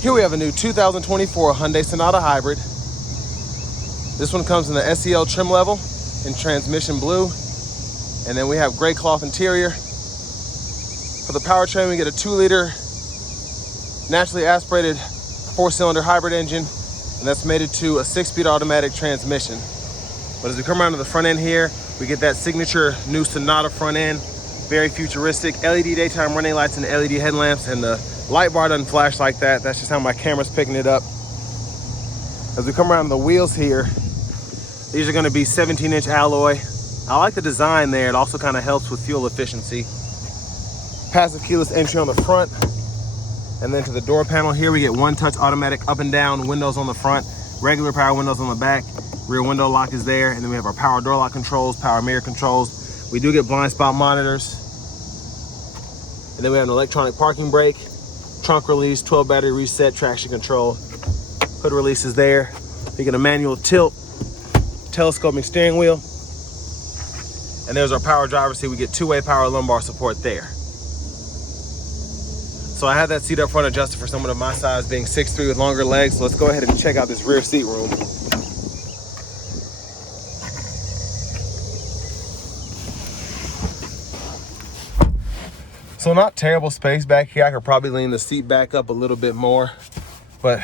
Here we have a new 2024 Hyundai Sonata Hybrid. This one comes in the SEL trim level in transmission blue. And then we have gray cloth interior. For the powertrain, we get a 2-liter naturally aspirated 4-cylinder hybrid engine, and that's mated to a 6-speed automatic transmission. But as we come around to the front end here, we get that signature new Sonata front end, very futuristic, LED daytime running lights and LED headlamps, and the light bar doesn't flash like that. That's just how my camera's picking it up. As we come around to the wheels here, these are gonna be 17-inch alloy. I like the design there. It also kind of helps with fuel efficiency. Passive keyless entry on the front. And then to the door panel here, we get one-touch automatic up and down windows on the front, regular power windows on the back, rear window lock is there, and then we have our power door lock controls, power mirror controls. We do get blind spot monitors. And then we have an electronic parking brake, trunk release, 12 battery reset, traction control. Hood release is there. You get a manual tilt, telescoping steering wheel. And there's our power driver's seat. We get 2-way power lumbar support there. So I have that seat up front adjusted for someone of my size, being 6'3" with longer legs. So let's go ahead and check out this rear seat room. So not terrible space back here. I could probably lean the seat back up a little bit more, but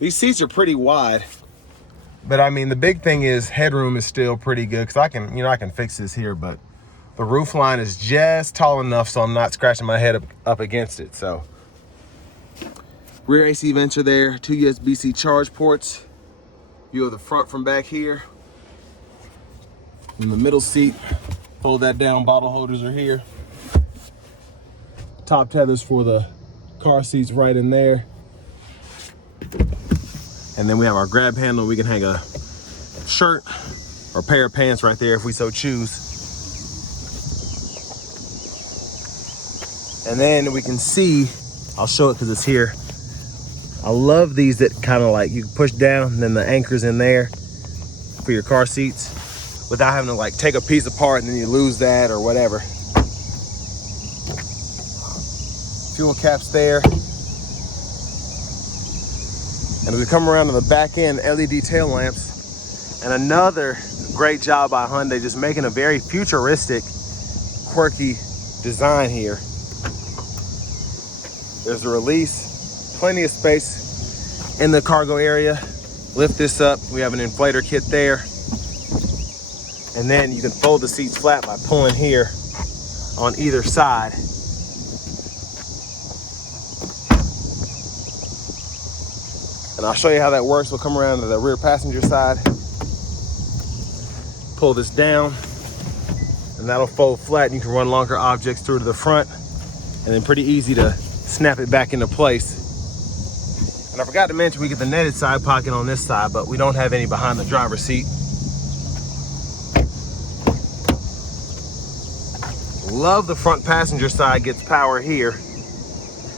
these seats are pretty wide. But I mean, the big thing is headroom is still pretty good, because I can fix this here, but the roof line is just tall enough so I'm not scratching my head up against it. So rear AC vents are there, 2 USB-C charge ports. View of the front from back here. In the middle seat, fold that down, bottle holders are here. Top tethers for the car seats right in there. And then we have our grab handle. We can hang a shirt or a pair of pants right there if we so choose. And then we can see, I'll show it because it's here. I love these that kind of like you push down and then the anchor's in there for your car seats without having to like take a piece apart and then you lose that or whatever. Fuel caps there. And we come around to the back end, LED tail lamps. And another great job by Hyundai, just making a very futuristic, quirky design here. There's a release, plenty of space in the cargo area. Lift this up, we have an inflator kit there. And then you can fold the seats flat by pulling here on either side. And I'll show you how that works. We'll come around to the rear passenger side, pull this down, and that'll fold flat and you can run longer objects through to the front, and then pretty easy to snap it back into place. And I forgot to mention, we get the netted side pocket on this side, but we don't have any behind the driver's seat. Love the front passenger side gets power here.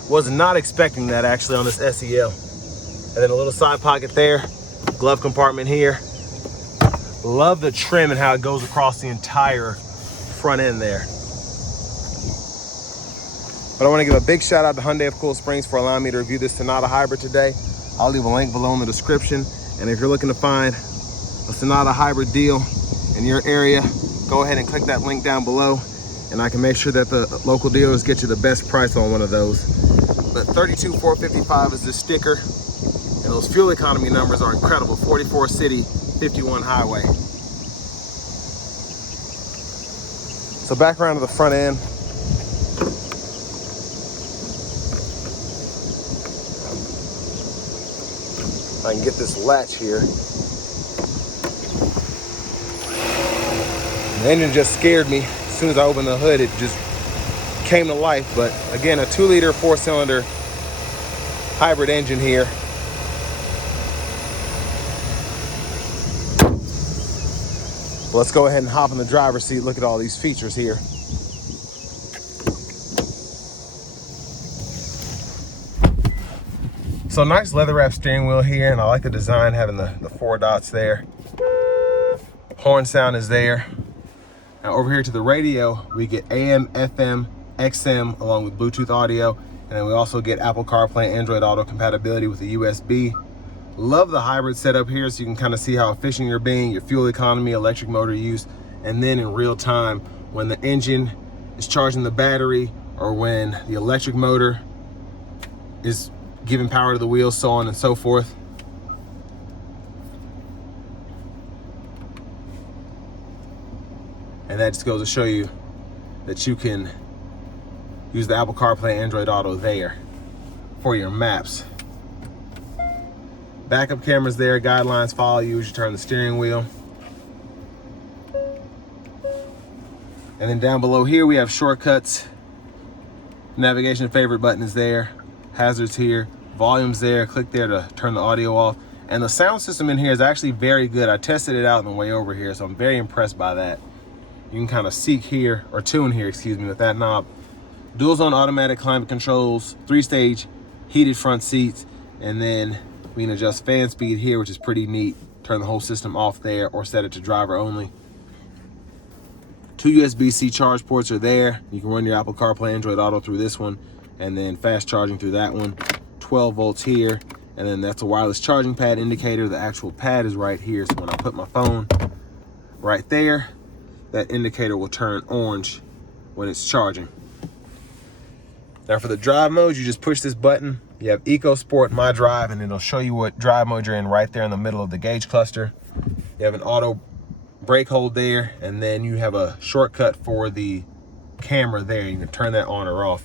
Was not expecting that actually on this SEL. And then a little side pocket there, glove compartment here. Love the trim and how it goes across the entire front end there. But I want to give a big shout out to Hyundai of Cool Springs for allowing me to review this Sonata Hybrid today. I'll leave a link below in the description. And if you're looking to find a Sonata Hybrid deal in your area, go ahead and click that link down below, and I can make sure that the local dealers get you the best price on one of those. But $32,455 is the sticker. And those fuel economy numbers are incredible. 44 city, 51 highway. So back around to the front end. I can get this latch here. The engine just scared me. As soon as I opened the hood, it just came to life. But again, a 2-liter 4-cylinder hybrid engine here. Let's go ahead and hop in the driver's seat. Look at all these features here. So nice leather wrap steering wheel here, and I like the design having the 4 dots there. Horn sound is there. Now over here to the radio, we get AM, FM, XM along with Bluetooth audio. And And then we also get Apple CarPlay, Android Auto compatibility with the USB. Love the hybrid setup here, so you can kind of see how efficient you're being, your fuel economy, electric motor use, and then in real time, when the engine is charging the battery or when the electric motor is giving power to the wheels, so on and so forth. And that just goes to show you that you can use the Apple CarPlay, Android Auto there for your maps. Backup cameras there, guidelines follow you as you turn the steering wheel. And then down below here we have shortcuts. Navigation favorite button is there. Hazards here, volume's there, click there to turn the audio off. And the sound system in here is actually very good. I tested it out on the way over here, so I'm very impressed by that. You can kind of seek here, or tune here, excuse me, with that knob. Dual zone automatic climate controls, 3-stage heated front seats, and then we can adjust fan speed here, which is pretty neat. Turn the whole system off there or set it to driver only. 2 USB-C charge ports are there. You can run your Apple CarPlay, Android Auto through this one, and then fast charging through that one. 12 volts here, and then that's a wireless charging pad indicator. The actual pad is right here, so when I put my phone right there, that indicator will turn orange when it's charging. Now for the drive mode, you just push this button. You have Eco, Sport, My Drive, and it'll show you what drive mode you're in right there in the middle of the gauge cluster. You have an auto brake hold there, and then you have a shortcut for the camera there. You can turn that on or off.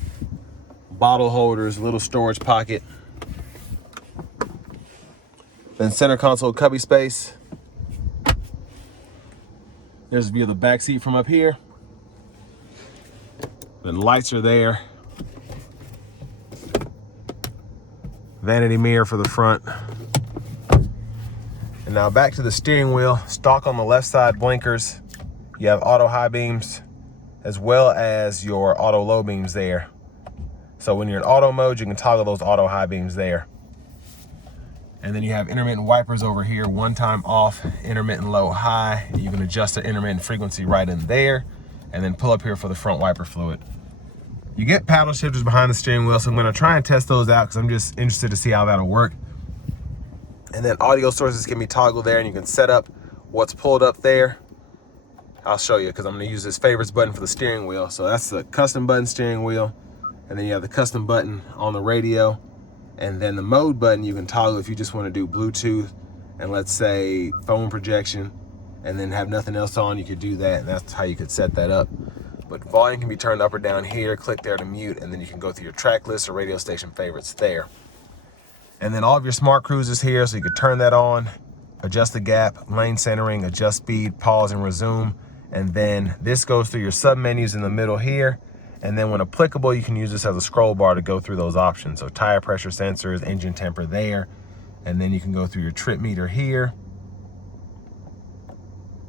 Bottle holders, little storage pocket. Then center console cubby space. There's a view of the back seat from up here. Then lights are there. Vanity mirror for the front. And now back to the steering wheel. Stock on the left side blinkers. You have auto high beams as well as your auto low beams there. So when you're in auto mode, you can toggle those auto high beams there. And then you have intermittent wipers over here, one time off, intermittent low high. You can adjust the intermittent frequency right in there, and then pull up here for the front wiper fluid. You get paddle shifters behind the steering wheel, so I'm gonna try and test those out because I'm just interested to see how that'll work. And then audio sources can be toggled there, and you can set up what's pulled up there. I'll show you because I'm gonna use this favorites button for the steering wheel. So that's the custom button steering wheel. And then you have the custom button on the radio. And then the mode button you can toggle if you just want to do Bluetooth and let's say phone projection and then have nothing else on, you could do that, and that's how you could set that up. But volume can be turned up or down here, click there to mute, and then you can go through your track list or radio station favorites there. And then all of your smart cruises here, so you could turn that on, adjust the gap, lane centering, adjust speed, pause and resume. And then this goes through your sub menus in the middle here. And then when applicable, you can use this as a scroll bar to go through those options. So tire pressure sensors, engine temper there. And then you can go through your trip meter here.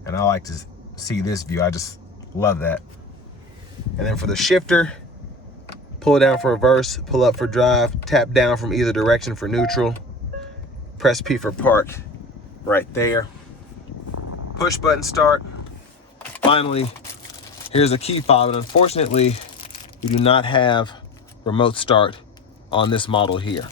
And I like to see this view. I just love that. And then for the shifter, pull it down for reverse, pull up for drive, tap down from either direction for neutral, press P for park right there. Push button start. Finally, here's a key fob, and unfortunately, we do not have remote start on this model here.